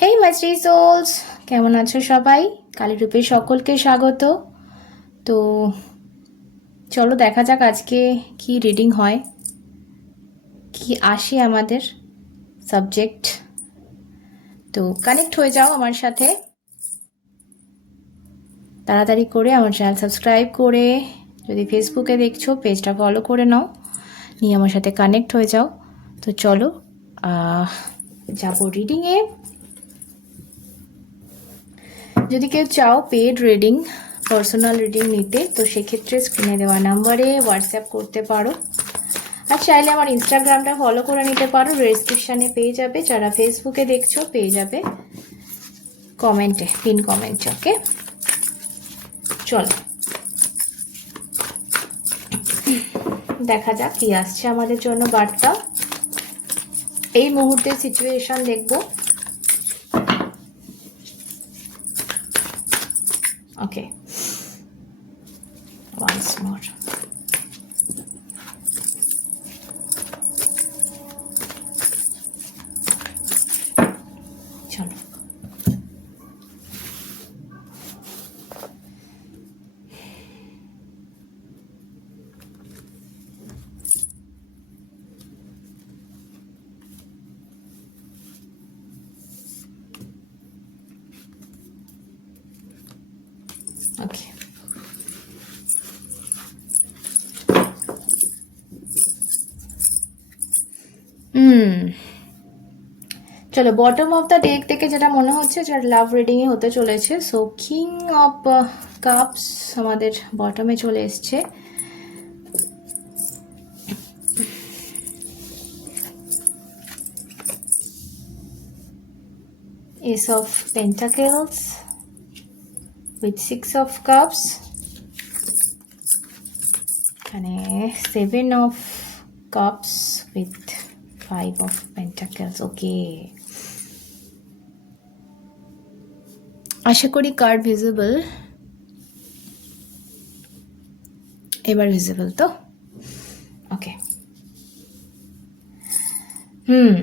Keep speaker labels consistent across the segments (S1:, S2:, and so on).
S1: হেই মাই sols কেমন আছো সবাই? কালী রূপে সকলকে স্বাগত। তো চলো দেখা যাক আজকে কি রিডিং হয়। কি আসে আমাদের সাবজেক্ট তো কানেক্ট হয়ে যাও আমার সাথে। তাড়াতাড়ি করে আমার চ্যানেল সাবস্ক্রাইব করে। যদি ফেসবুকে দেখছ পেজটা ফলো করে নাও। নিয়ে আমার সাথে কানেক্ট হয়ে যাও। তো চলো যাব রিডিংয়ে যদি কেউ চাও পেড রিডিং পার্সোনাল রিডিং নিতে, তো সেক্ষেত্রে স্ক্রিনে দেওয়া নাম্বারে হোয়াটসঅ্যাপ করতে পারো। আর চাইলে আমার ইনস্টাগ্রামটা ফলো করে নিতে পারো। ডেসক্রিপশানে পেয়ে যাবে। যারা ফেসবুকে দেখছ, পেয়ে যাবে কমেন্টে পিন কমেন্টে ওকে চলো। দেখা যাক কি আসছে আমাদের জন্য বার্তা। এই মুহূর্তের সিচুয়েশান দেখব Okay. Once more. চলো ওকে হুম চলো বটম অফ দ্য ডেক থেকে যেটা মনে হচ্ছে যেটা লাভ রিডিংয়ে হতে চলেছে সো কিং অফ কাপস আমাদের বটমে চলে এসছে। Ace of pentacles with six of cups. এখানে seven of cups with five of pentacles okay আশা করি কার্ড ভিজিবল এবার ভিজিবল তো? ওকে হুম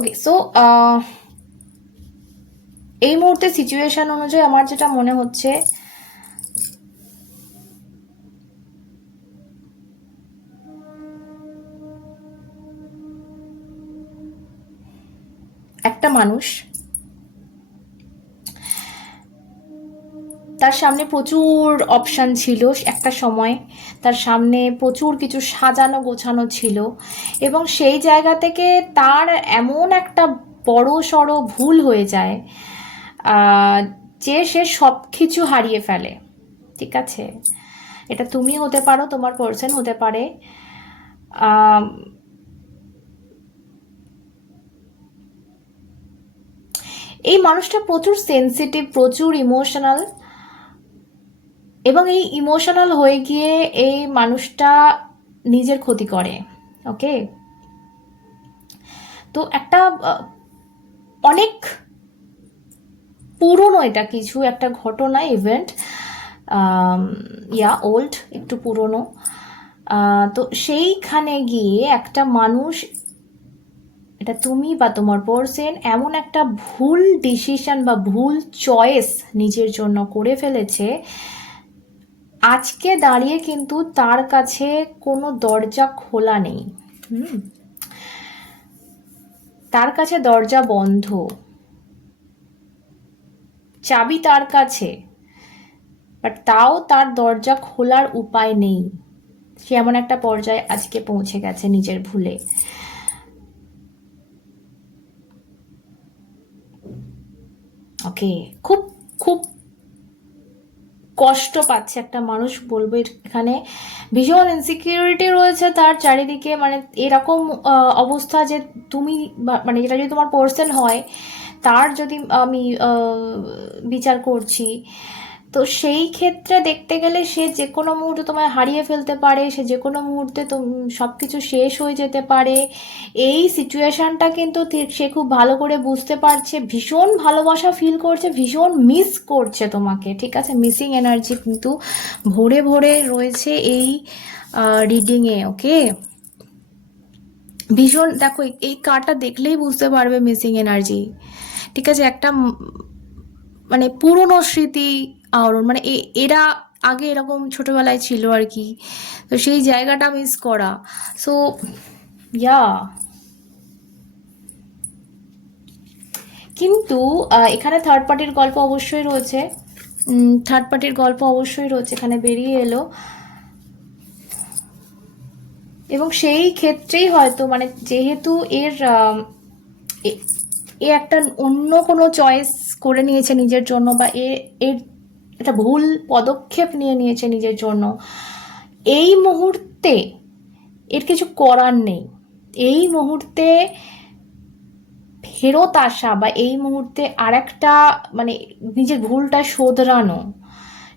S1: ওকে সো uh, এই মুহূর্তে সিচুয়েশন অনুযায়ী আমার যেটা মনে হচ্ছে একটা মানুষ তার সামনে প্রচুর অপশান ছিল একটা সময়। তার সামনে প্রচুর কিছু সাজানো গোছানো ছিল এবং সেই জায়গা থেকে তার এমন একটা বড় সড়ো ভুল হয়ে যায় যে সে সব কিছু হারিয়ে ফেলে। ঠিক আছে? এটা তুমি হতে পারো, তোমার পার্সন হতে পারে। এই মানুষটা প্রচুর সেন্সিটিভ প্রচুর ইমোশনাল এবং এই ইমোশনাল হয়ে গিয়ে এই মানুষটা নিজের ক্ষতি করে ওকে তো একটা অনেক পুরনো এটা কিছু, একটা ঘটনা ইভেন্ট ইয়া ওল্ড একটু পুরনো। তো সেইখানে গিয়ে একটা মানুষ, এটা তুমি বা তোমার পার্সন এমন একটা ভুল ডিসিশন বা ভুল চয়েস নিজের জন্য করে ফেলেছে আজকে দাঁড়িয়ে কিন্তু তার কাছে কোনো দরজা খোলা নেই। হুম? তার কাছে দরজা বন্ধ। চাবি তার কাছে বাট তাও তার দরজা খোলার উপায় নেই। সে এমন একটা পর্যায়ে আজকে পৌঁছে গেছে নিজের ভুলে। ওকে খুব খুব কষ্ট পাচ্ছে একটা মানুষ বলব এখানে। ভীষণ ইনসিকিউরিটি রয়েছে তার চারিদিকে। মানে এরকম অবস্থা যে তুমি মানে যেটা যদি তোমার পার্সন হয়, তার যদি আমি বিচার করছি তো সেই ক্ষেত্রে দেখতে গেলে সে যে কোনো মুহূর্তে তোমায় হারিয়ে ফেলতে পারে, সে যে কোনো মুহূর্তে সব কিছু শেষ হয়ে যেতে পারে। এই সিচুয়েশনটা কিন্তু সে খুব ভালো করে বুঝতে পারছে, ভীষণ ভালোবাসা ফিল করছে, ভীষণ মিস করছে তোমাকে, ঠিক আছে? মিসিং এনার্জি কিন্তু ভরে ভরে রয়েছে এই রিডিংয়ে ওকে ভীষণ, দেখো, এই কার্ডটা দেখলেই বুঝতে পারবে মিসিং এনার্জি ঠিক আছে? একটা মানে পুরনো স্মৃতি আহরণ মানে এরা আগে এরকম ছোটবেলায় ছিল আর কি। তো সেই জায়গাটা মিস করা। সো ইয়া কিন্তু এখানে থার্ড পার্টির গল্প অবশ্যই রয়েছে। থার্ড পার্টির গল্প অবশ্যই রয়েছে, এখানে বেরিয়ে এলো। এবং সেই ক্ষেত্রেই হয়তো মানে যেহেতু এর এ একটা অন্য কোনো চয়েস করে নিয়েছে নিজের জন্য বা এ, এর একটা ভুল পদক্ষেপ নিয়ে নিয়েছে নিজের জন্য। এই মুহূর্তে এর কিছু করার নেই। এই মুহূর্তে ফেরত আসা বা এই মুহূর্তে আরেকটা মানে নিজের ভুলটা শোধরানো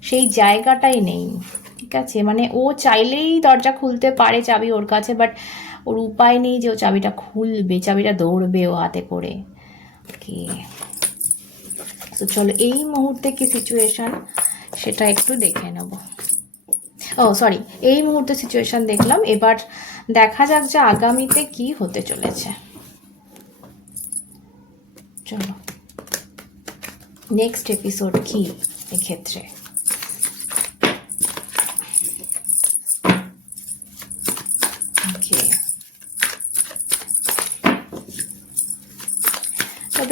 S1: সেই জায়গাটাই নেই, ঠিক আছে? মানে ও চাইলেই দরজা খুলতে পারে চাবি ওর কাছে বাট ওর উপায় নেই যে ও চাবিটা খুলবে, চাবিটা দৌড়বে ও হাতে করে। ওকে। তো চলো এই মুহূর্তে কি সিচুয়েশান সেটা একটু দেখে নেব। ও সরি এই মুহূর্তে সিচুয়েশান দেখলাম। এবার দেখা যাক যে আগামীতে কি হতে চলেছে। চলো। নেক্সট এপিসোড কি এক্ষেত্রে?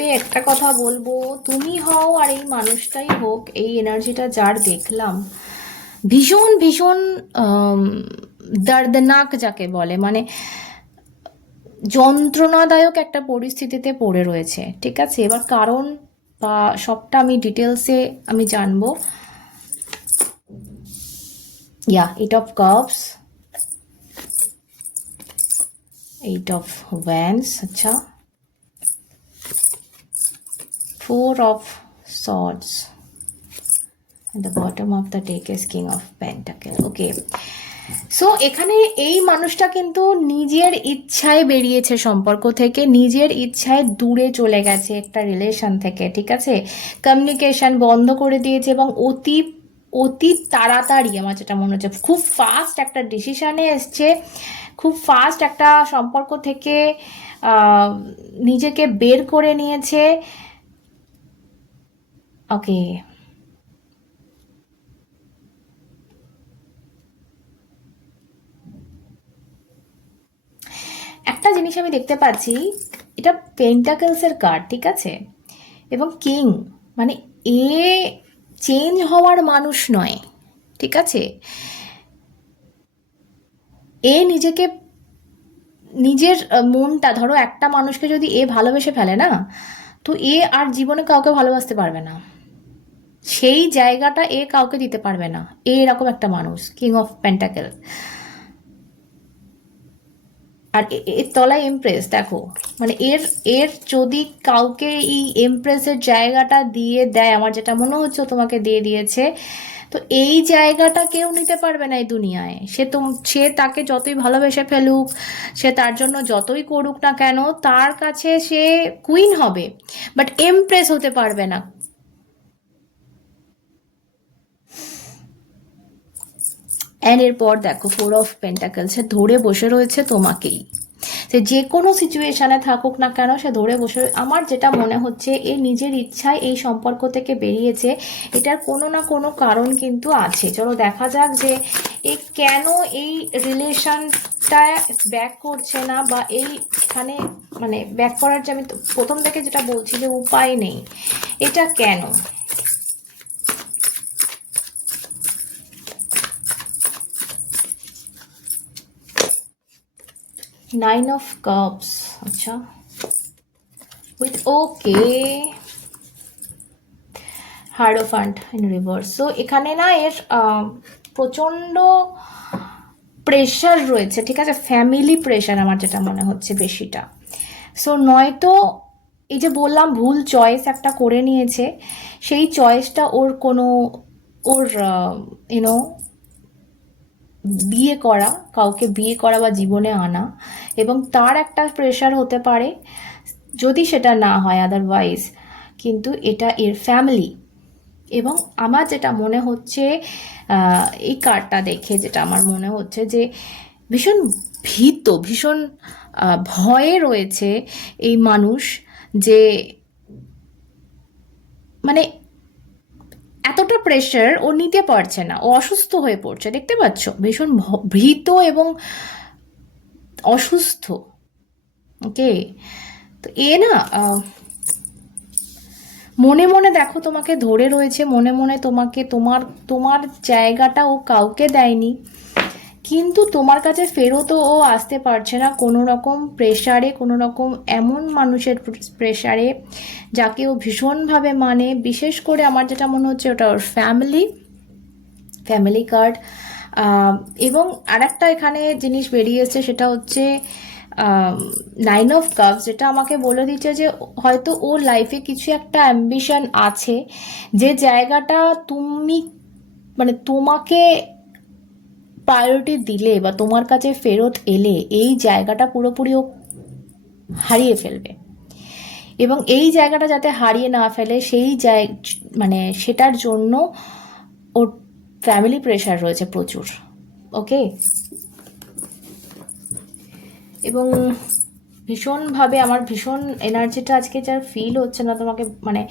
S1: তবে একটা কথা বলব, তুমি হও আর এই মানুষটাই হোক, এই এনার্জিটা যার দেখলাম, ভীষণ ভীষণ দর্দনাক যাকে বলে মানে যন্ত্রণাদায়ক একটা পরিস্থিতিতে পড়ে রয়েছে, ঠিক আছে? এবার কারণ বা সবটা আমি ডিটেলসে আমি জানব। Yeah eight of cups eight of wands আচ্ছা। Four of swords. And the bottom of the deck is king of pentacle okay. So এখানে এই মানুষটা কিন্তু নিজের ইচ্ছায় বেরিয়েছে সম্পর্ক থেকে, নিজের ইচ্ছায় দূরে চলে গেছে একটা রিলেশন থেকে, ঠিক আছে? কমিউনিকেশন বন্ধ করে দিয়েছে এবং অতি অতি তাড়াতাড়ি আমার যেটা মনে হচ্ছে, খুব ফাস্ট একটা ডিসিশনে এসছে, খুব ফাস্ট একটা সম্পর্ক থেকে নিজেকে বের করে নিয়েছে ওকে একটা জিনিস আমি দেখতে পাচ্ছি, এটা পেন্টাকেলসের কার্ড ঠিক আছে? এবং কিং মানে এ চেঞ্জ হওয়ার মানুষ নয়, ঠিক আছে? এ নিজেকে, নিজের মনটা, ধরো একটা মানুষকে যদি এ ভালোবেসে ফেলে না, তো এ আর জীবনে কাউকে ভালোবাসতে পারবে না। সেই জায়গাটা এ কাউকে দিতে পারবে না। এরকম একটা মানুষ কিং অফ পেন্টাকেল আর এর তলায় এমপ্রেস দেখো মানে এর এর যদি কাউকে এই এমপ্রেসের জায়গাটা দিয়ে দেয়, আমার যেটা মনে হচ্ছে তোমাকে দিয়ে দিয়েছে, তো এই জায়গাটা কেউ নিতে পারবে না এই দুনিয়ায়। সে তো সে তাকে যতই ভালোবেসে ফেলুক, সে তার জন্য যতই করুক না কেন, তার কাছে সে কুইন হবে। বাট এমপ্রেস হতে পারবে না। অ্যান্ড এরপর দেখো ফোর অফ পেন্টাকেল সে ধরে বসে রয়েছে তোমাকেই। সে যে কোনো সিচুয়েশানে থাকুক না কেন, সে ধরে বসে আমার যেটা মনে হচ্ছে, এ নিজের ইচ্ছায় এই সম্পর্ক থেকে বেরিয়েছে। এটার কোনো না কোনো কারণ কিন্তু আছে। চলো দেখা যাক যে এ কেন এই রিলেশনটা ব্যাক করছে না বা এইখানে মানে ব্যাক করার যে আমি প্রথম থেকে যেটা বলছি যে উপায় নেই। এটা কেন? নাইন অফ কাপস আচ্ছা। উইথ ওকে হার্ড অফ আন্ট ইন রিভার্স সো এখানে না এর প্রচণ্ড প্রেশার রয়েছে, ঠিক আছে? ফ্যামিলি প্রেশার আমার যেটা মনে হচ্ছে বেশিটা। সো নয়তো এই যে বললাম ভুল চয়েস একটা করে নিয়েছে, সেই চয়েসটা ওর কোনো, ওর ইউনো বিয়ে করা, কাউকে বিয়ে করা বা জীবনে আনা এবং তার একটা প্রেশার হতে পারে যদি সেটা না হয় আদারওয়াইজ কিন্তু এটা এর ফ্যামিলি এবং আমার যেটা মনে হচ্ছে এই কার্ডটা দেখে যেটা আমার মনে হচ্ছে যে ভীষণ ভীত, ভীষণ ভয়ে রয়েছে এই মানুষ যে মানে এতটা প্রেশার ও নিতে পারছে না, ও অসুস্থ হয়ে পড়ছে, দেখতে পাচ্ছ? ভীষণ ভীত এবং অসুস্থ, ওকে? তো এ না মনে মনে দেখো তোমাকে ধরে রয়েছে, মনে মনে তোমাকে তোমার তোমার জায়গাটা ও কাউকে দেয়নি। কিন্তু তোমার কাছে ফেরতও ও আসতে পারছে না। কোনো রকম প্রেশারে কোনো রকম এমন মানুষের প্রেশারে যাকে ও ভীষণভাবে মানে। বিশেষ করে আমার যেটা মনে হচ্ছে ওটা ওর ফ্যামিলি ফ্যামিলি কার্ড এবং আরেকটা এখানে জিনিস বেরিয়ে এসছে সেটা হচ্ছে নাইন অফ কাপ যেটা আমাকে বলে দিচ্ছে যে হয়তো ওর লাইফে কিছু একটা অ্যাম্বিশন আছে। যে জায়গাটা তুমি মানে তোমাকে প্রায়োরিটি দিলে বা তোমার কাছে ফেরত এলে এই জায়গাটা পুরোপুরি ও হারিয়ে ফেলবে। এবং এই জায়গাটা যাতে হারিয়ে না ফেলে, সেই জায় মানে সেটার জন্য ওর ফ্যামিলি প্রেশার রয়েছে প্রচুর। ওকে এবং ভীষণভাবে আমার ভীষণ এনার্জিটা আজকে যার ফিল হচ্ছে না, তোমাকে মানে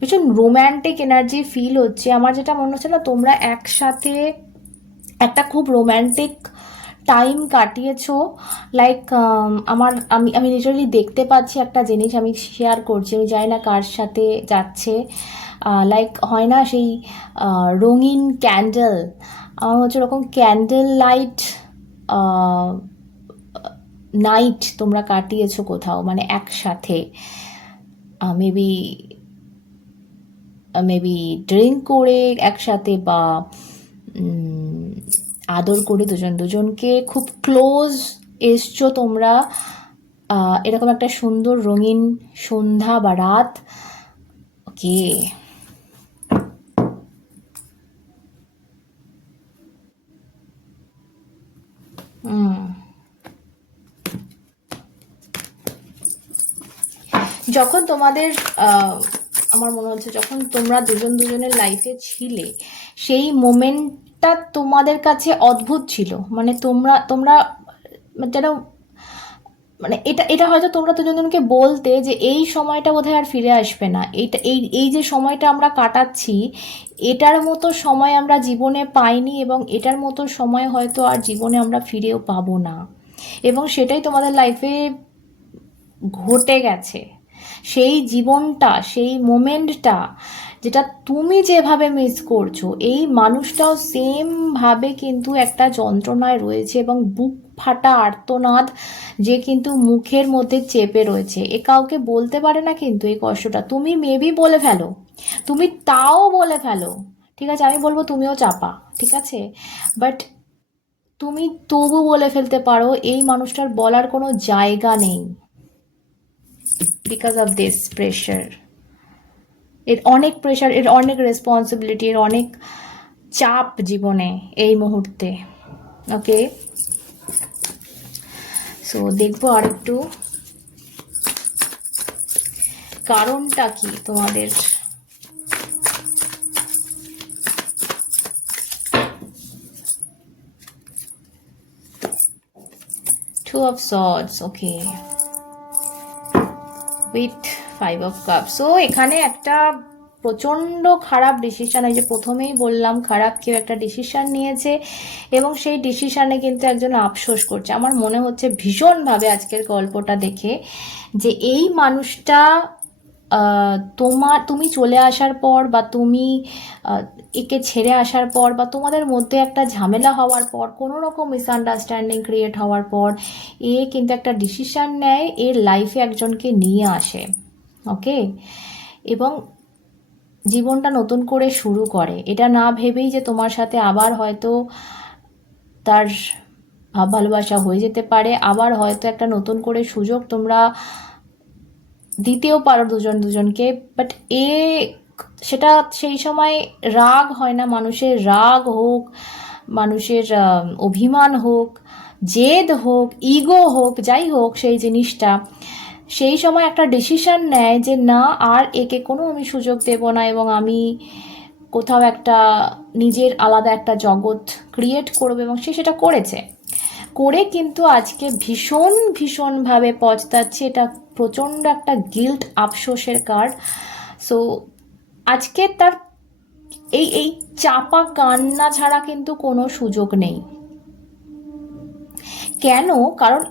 S1: ভীষণ রোম্যান্টিক এনার্জি ফিল হচ্ছে। আমার যেটা মনে হচ্ছে না, তোমরা একসাথে একটা খুব রোম্যান্টিক টাইম কাটিয়েছো। লাইক আমার, আমি আমি লিটারালি দেখতে পাচ্ছি একটা জিনিস আমি শেয়ার করছি, আমি জানি না কার সাথে যাচ্ছে। লাইক হয় না সেই রঙিন ক্যান্ডেল আমার হচ্ছে ওরকম ক্যান্ডেল লাইট নাইট তোমরা কাটিয়েছো কোথাও মানে একসাথে। মেবি মেবি ড্রিঙ্ক করে একসাথে বা আদর করে দুজন, দুজনকে খুব ক্লোজ এসছো তোমরা। এরকম একটা সুন্দর রঙিন সন্ধ্যা বা রাত। ওকে যখন তোমাদের আমার মনে হচ্ছে যখন তোমরা দুজন দুজনের লাইফে ছিলে, সেই মোমেন্টটা তোমাদের কাছে অদ্ভুত ছিল। মানে তোমরা তোমরা যেন মানে এটা এটা হয়তো তোমরা দুজনকে বলতে যে এই সময়টা বোধহয় আর ফিরে আসবে না। এইটা, এই এই যে সময়টা আমরা কাটাচ্ছি, এটার মতো সময় আমরা জীবনে পাইনি এবং এটার মতো সময় হয়তো আর জীবনে আমরা ফিরেও পাবো না। এবং সেটাই তোমাদের লাইফে ঘটে গেছে। সেই জীবনটা, সেই মোমেন্টটা যেটা তুমি যেভাবে মিস করছ, এই মানুষটাও সেম ভাবে কিন্তু একটা যন্ত্রণায় রয়েছে এবং বুক ফাটা আর্তনাদ যে কিন্তু মুখের মধ্যে চেপে রয়েছে। এ কাউকে বলতে পারে না কিন্তু এই কষ্টটা। তুমি মেবি বলে ফেলো। তুমি তাও বলে ফেলো। ঠিক আছে, আমি বলব তুমিও চাপা। ঠিক আছে? বাট তুমি তবু বলে ফেলতে পারো, এই মানুষটার বলার কোনো জায়গা নেই। বিকজ অফ দিস প্রেশার এর অনেক প্রেশার এর অনেক রেসপন্সিবিলিটি এর অনেক চাপ জীবনে এই মুহূর্তে ওকে সো দেখব আর একটু কারণটা কি তোমাদের two of swords okay with five of cup so এখানে একটা প্রচণ্ড খারাপ ডিসিশান এই যে প্রথমেই বললাম, খারাপ কেউ একটা ডিসিশান নিয়েছে এবং সেই ডিসিশানে কিন্তু একজন আফসোস করছে। আমার মনে হচ্ছে ভীষণভাবে আজকের গল্পটা দেখে যে এই মানুষটা তোমার, তুমি চলে আসার পর বা তুমি একে ছেড়ে আসার পর বা তোমাদের মধ্যে একটা ঝামেলা হওয়ার পর, কোনো রকম মিসআন্ডারস্ট্যান্ডিং ক্রিয়েট হওয়ার পর, এ কিন্তু একটা ডিসিশান নেয়, এর লাইফে একজনকে নিয়ে আসে। ওকে এবং জীবনটা নতুন করে শুরু করে। এটা না ভেবেই যে তোমার সাথে আবার হয়তো তার ভাব ভালোবাসা হয়ে যেতে পারে। আবার হয়তো একটা নতুন করে সুযোগ তোমরা দিতেও পারো দুজন দুজনকে। বাট এ সেটা সেই সময় রাগ হয় না। মানুষের রাগ হোক, মানুষের অভিমান হোক, জেদ হোক ইগো হোক, যাই হোক, সেই জিনিসটা। সেই সময় একটা ডিসিশন নেয় যে না, আর একে কোনো আমি সুযোগ দেব না এবং আমি কোথাও একটা নিজের আলাদা একটা জগৎ ক্রিয়েট করবে এবং সে সেটা করেছে। করে কিন্তু আজকে ভীষণ, ভীষণভাবে পচতাচ্ছে এটা প্রচণ্ড একটা গিল্ট আফসোসের কার্ড সো আজকে তার এই এই চাপা কান্না ছাড়া কিন্তু কোনো সুযোগ নেই। কেন? কারণ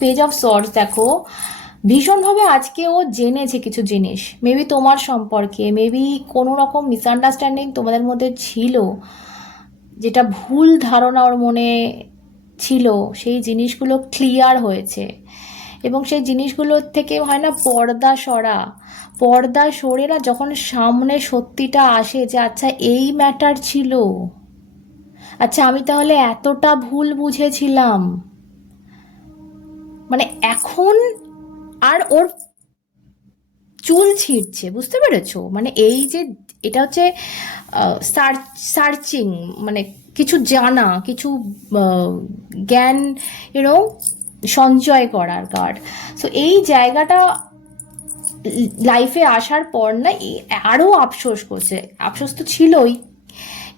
S1: পেজ অফ সর্স দেখো ভীষণভাবে আজকে ও জেনেছে কিছু জিনিস। মেবি তোমার সম্পর্কে মেবি কোনো রকম মিসআন্ডারস্ট্যান্ডিং তোমাদের মধ্যে ছিল, যেটা ভুল ধারণা ওর মনে ছিল, সেই জিনিসগুলো ক্লিয়ার হয়েছে। এবং সেই জিনিসগুলোর থেকে হয় না পর্দা সরা। পর্দা সরে না যখন সামনে সত্যিটা আসে যে আচ্ছা এই ম্যাটার ছিল। আচ্ছা আমি তাহলে এতটা ভুল বুঝেছিলাম। মানে এখন আর ওর চুল ছিঁড়ছে, বুঝতে পেরেছ? মানে এই যে এটা হচ্ছে সার্চ সার্চিং মানে কিছু জানা, কিছু জ্ঞান ইউনো সঞ্চয় করার কার্ড। সো এই জায়গাটা লাইফে আসার পর না আরও আফসোস করছে। আফসোস তো ছিলই।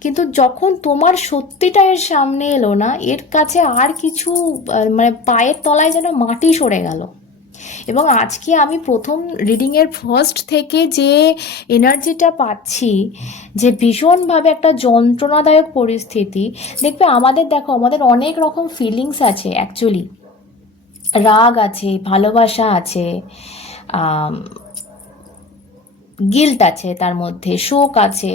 S1: কিন্তু যখন তোমার সত্যিটা এর সামনে এলো না, এর কাছে আর কিছু মানে পায়ের তলায় যেন মাটি সরে গেল। এবং আজকে আমি প্রথম রিডিংয়ের ফার্স্ট থেকে যে এনার্জিটা পাচ্ছি, যে ভীষণভাবে একটা যন্ত্রণাদায়ক পরিস্থিতি, দেখবে আমাদের, দেখো, আমাদের অনেক রকম ফিলিংস আছে অ্যাকচুয়ালি রাগ আছে, ভালোবাসা আছে গিল্ট আছে তার মধ্যে, শোক আছে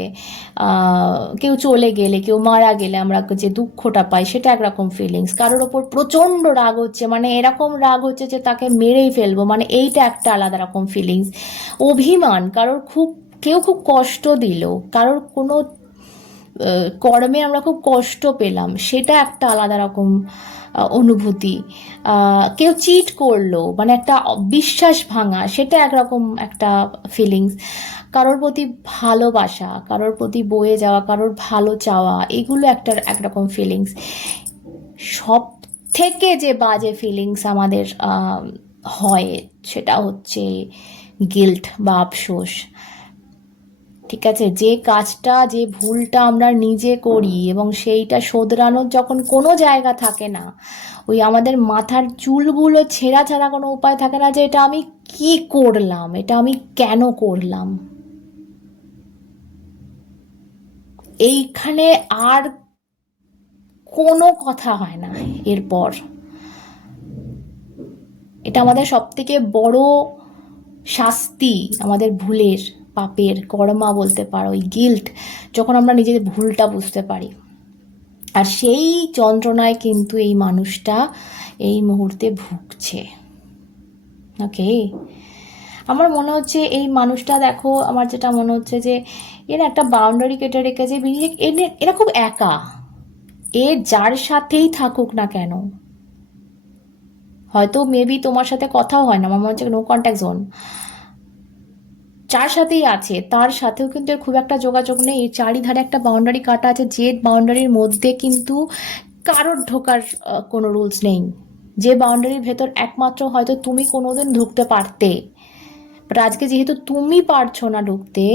S1: কেউ চলে গেলে, কেউ মারা গেলে আমরা যে দুঃখটা পাই সেটা একরকম ফিলিংস কারোর ওপর প্রচণ্ড রাগ হচ্ছে মানে এরকম রাগ হচ্ছে যে তাকে মেরেই ফেলব মানে এইটা একটা আলাদা রকম ফিলিংস অভিমান, কারোর খুব, কেউ খুব কষ্ট দিল, কারোর কোনো কর্মে আমরা খুব কষ্ট পেলাম, সেটা একটা আলাদা রকম অনুভূতি কেউ চিট করল মানে একটা বিশ্বাস ভাঙা, সেটা একরকম একটা ফিলিংস কারোর প্রতি ভালোবাসা, কারোর প্রতি বয়ে যাওয়া, কারোর ভালো চাওয়া, এগুলো একটা একরকম ফিলিংস সব থেকে যে বাজে ফিলিংস আমাদের হয়, সেটা হচ্ছে গিল্ট বা আফসোস। ঠিক আছে? যে কাজটা, যে ভুলটা আমরা নিজে করি এবং সেইটা শোধরানোর যখন কোনো জায়গা থাকে না, ওই আমাদের মাথার চুলগুলো ছেঁড়া ছাড়া কোনো উপায় থাকে না যে এটা আমি কি করলাম, এটা আমি কেন করলাম? এইখানে আর কোনো কথা হয় না এরপর। এটা আমাদের সবথেকে বড় শাস্তি আমাদের ভুলের। পাপের কর্মা বলতে পারো ওই গিল্ট যখন আমরা নিজেদের ভুলটা বুঝতে পারি। আর সেই যন্ত্রণায় কিন্তু এই মানুষটা এই মুহূর্তে ভুগছে। ওকে? আমার মনে হচ্ছে এই মানুষটা দেখো, আমার যেটা মনে হচ্ছে যে, এর একটা বাউন্ডারি কেটে রেখেছে এর- এরা খুব একা। এ যার সাথেই থাকুক না কেন। হয়তো মেবি তোমার সাথে কথাও হয় না, আমার মনে হচ্ছে নো কন্ট্যাক্ট জোন যার সাথেই আছে, তার সাথেও কিন্তু খুব একটা যোগাযোগ নেই। চারিধারে একটা বাউন্ডারি কাটা আছে, যে বাউন্ডারির মধ্যে কিন্তু কারোর ঢোকার কোনো রুলস নেই। যে বাউন্ডারির ভেতর একমাত্র হয়তো তুমি কোনোদিন ঢুকতে পারতে বাট আজকে যেহেতু তুমি পারছ না ঢুকতে,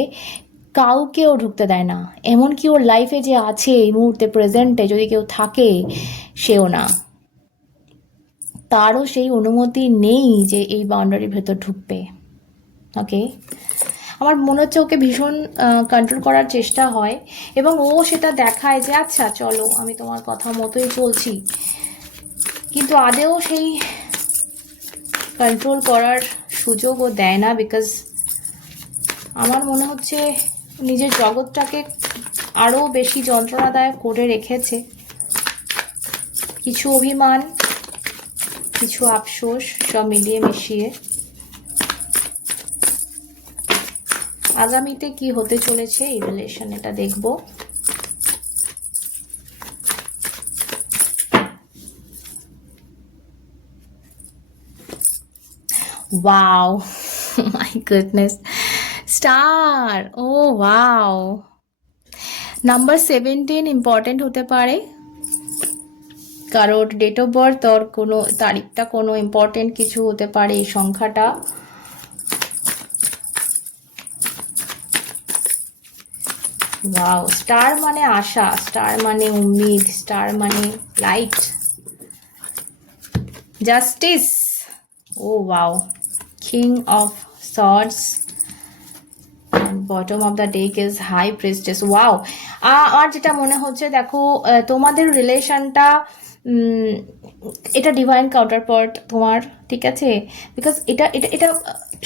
S1: কাউকেও ঢুকতে দেয় না। এমনকি ওর লাইফে যে আছে এই মুহূর্তে প্রেজেন্টে যদি কেউ থাকে, সেও না। তারও সেই অনুমতি নেই যে এই বাউন্ডারির ভেতর ঢুকবে। ওকে আমার মনে হচ্ছে ওকে ভীষণ কন্ট্রোল করার চেষ্টা হয় এবং ও সেটা দেখায় যে আচ্ছা চলো, আমি তোমার কথা মতোই চলছি কিন্তু আদেও সেই কন্ট্রোল করার সুযোগ ও দেয় না বিকজ আমার মনে হচ্ছে নিজের জগৎটাকে আরও বেশি যন্ত্রণাদায়ক করে রেখেছে। কিছু অভিমান, কিছু আফসোস সব মিলিয়ে মিশিয়ে। আগামীতে কি হতে চলেছে এই রিলেশন এটা দেখব। Wow my goodness star O wow number seventeen important হতে পারে। কারোর ডেট অফ বার্থ ওর কোনো তারিখটা কোনো ইম্পর্টেন্ট কিছু হতে পারে এই সংখ্যাটা। ওয়াও স্টার মানে আশা স্টার মানে উম্মিদ স্টার মানে light justice O wow king of swords bottom of the deck is high priestess wow আমার যেটা মনে হচ্ছে, দেখো তোমাদের রিলেশনটা এটা ডিভাইন কাউন্টারপার্ট তোমার, ঠিক আছে? বিকজ এটা এটা এটা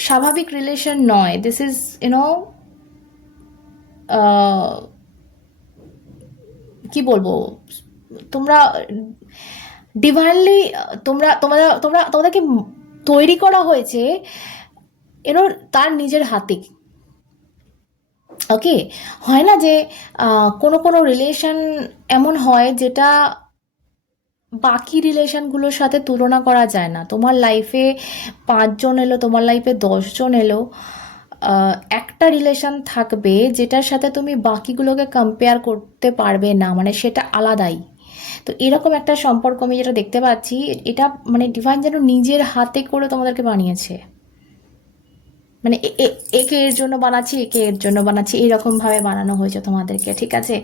S1: স্বাভাবিক রিলেশন নয়। দিস ইজ ইউনো কি বলব? তোমরা ডিভাইনলি তোমরা তোমরা তোমরা, তোমাদেরকে তৈরি করা হয়েছে এনো তার নিজের হাতে। ওকে হয় না যে কোনো কোনো রিলেশন এমন হয় যেটা বাকি রিলেশনগুলোর সাথে তুলনা করা যায় না। তোমার লাইফে পাঁচজন এলো, তোমার লাইফে দশজন এলো। একটা রিলেশন থাকবে যেটার সাথে তুমি বাকিগুলোকে কম্পেয়ার করতে পারবে না মানে সেটা আলাদাই। তো এরকম একটা সম্পর্ক আমি যেটা দেখতে পাচ্ছি, এটা মানে ডিভাইন যেন নিজের হাতে করে তোমাদেরকে বানিয়েছে। মানে একে এর জন্য বানাচ্ছি, একে এর জন্য বানাচ্ছি এইরকম ভাবে বানানো হয়েছে তোমাদেরকে, ঠিক আছে?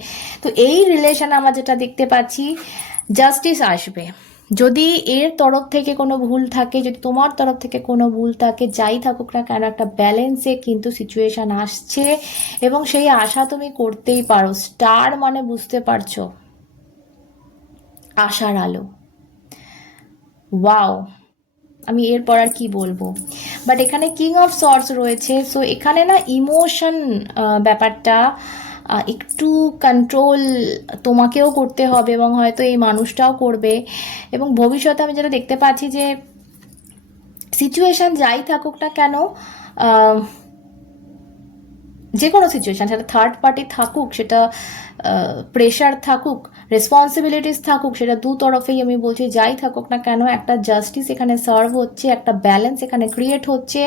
S1: তো এই রিলেশন আমরা যেটা দেখতে পাচ্ছি জাস্টিস আসবে। যদি এর তরফ থেকে কোনো ভুল থাকে, যদি তোমার তরফ থেকে কোনো ভুল থাকে, যাই থাকুক না কেন, একটা ব্যালেন্সে কিন্তু সিচুয়েশান আসছে এবং সেই আশা তুমি করতেই পারো। স্টার মানে বুঝতে পারছ। আশার আলো। ওয়াও আমি এরপর আর কি বলব? বাট এখানে কিং অফ সর্স রয়েছে। সো এখানে না ইমোশন ব্যাপারটা একটু কন্ট্রোল তোমাকেও করতে হবে এবং হয়তো এই মানুষটাও করবে। এবং ভবিষ্যতে আমি যেটা দেখতে পাচ্ছি যে সিচুয়েশান যাই থাকুক না কেন যে কোনো সিচুয়েশান সেটা থার্ড পার্টি থাকুক, সেটা প্রেশার থাকুক রেসপন্সিবিলিটিস থাকুক, সেটা দু তরফেই আমি বলছি, যাই থাকুক না কেন, একটা জাস্টিস এখানে সার্ভ হচ্ছে, একটা ব্যালেন্স এখানে ক্রিয়েট হচ্ছে,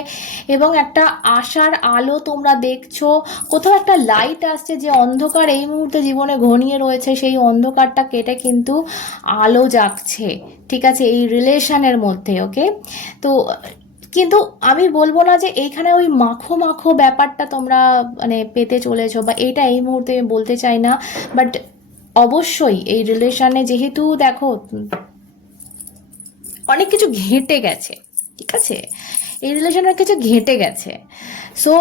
S1: এবং একটা আশার আলো তোমরা দেখছ, কোথাও একটা লাইট আসছে যে অন্ধকার এই মুহূর্তে জীবনে ঘনিয়ে রয়েছে, সেই অন্ধকারটা কেটে কিন্তু আলো জাগছে, ঠিক আছে? এই রিলেশনের মধ্যে ওকে তো কিন্তু আমি বলব না যে এইখানে ওই মাখো মাখো ব্যাপারটা তোমরা মানে পেতে চলেছো বা এটা এই মুহূর্তে আমি বলতে চাই না বাট অবশ্যই এই রিলেশনে যেহেতু দেখো, অনেক কিছু ঘেঁটে গেছে, ঠিক আছে? এই রিলেশনে কিছু ঘেঁটে গেছে। সো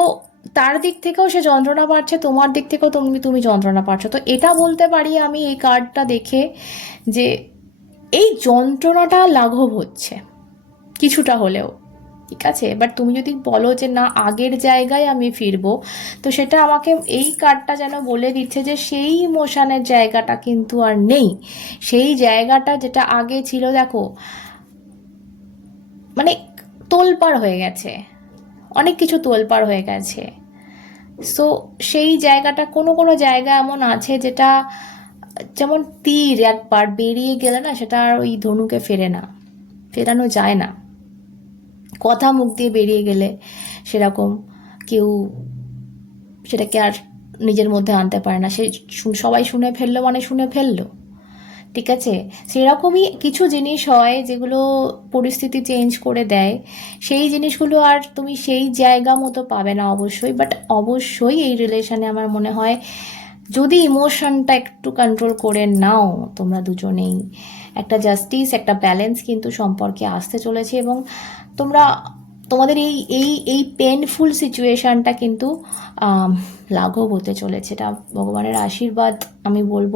S1: তার দিক থেকেও সে যন্ত্রণা পাচ্ছে, তোমার দিক থেকেও তুমি তুমি যন্ত্রণা পাচ্ছ। তো এটা বলতে পারি আমি এই কার্ডটা দেখে যে এই যন্ত্রণাটা লাঘব হচ্ছে, কিছুটা হলেও। ঠিক আছে? বাট তুমি যদি বলো যে না, আগের জায়গায় আমি ফিরবো, তো সেটা আমাকে এই কার্ডটা যেন বলে দিচ্ছে যে সেই ইমোশনের জায়গাটা কিন্তু আর নেই। সেই জায়গাটা যেটা আগে ছিল, দেখো মানে তোলপাড় হয়ে গেছে। অনেক কিছু তোলপাড় হয়ে গেছে। সো সেই জায়গাটা কোনো কোনো জায়গা এমন আছে যেটা, যেমন তীর একবার বেরিয়ে গেলে না, সেটা আর ওই ধনুকে ফেরে না, ফেরানো যায় না। কথা মুখ দিয়ে বেরিয়ে গেলে সেরকম কেউ সেটাকে আর নিজের মধ্যে আনতে পারে না। সে সবাই শুনে ফেলল মানে শুনে ফেলল। ঠিক আছে? সেরকমই কিছু জিনিস হয় যেগুলো পরিস্থিতি চেঞ্জ করে দেয়। সেই জিনিসগুলো আর তুমি সেই জায়গা মতো পাবে না অবশ্যই। বাট অবশ্যই এই রিলেশনে আমার মনে হয় যদি ইমোশনটা একটু কন্ট্রোল করে নাও তোমরা দুজনেই। একটা জাস্টিস একটা ব্যালেন্স কিন্তু সম্পর্কে আসতে চলেছে এবং তোমরা, তোমাদের এই এই এই পেনফুল সিচুয়েশানটা কিন্তু লাঘব হতে চলেছে। এটা ভগবানের আশীর্বাদ, আমি বলব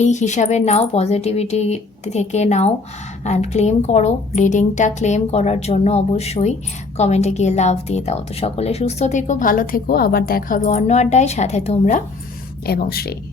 S1: এই হিসাবে নাও পজিটিভিটি থেকে নাও অ্যান্ড ক্লেম করো। রিডিংটা ক্লেম করার জন্য অবশ্যই কমেন্টে গিয়ে লাভ দিয়ে দাও। তো সকলে সুস্থ থেকো, ভালো থেকো। আবার দেখা হবে অন্য আড্ডায়। সাথে তোমরা এবং শ্রী।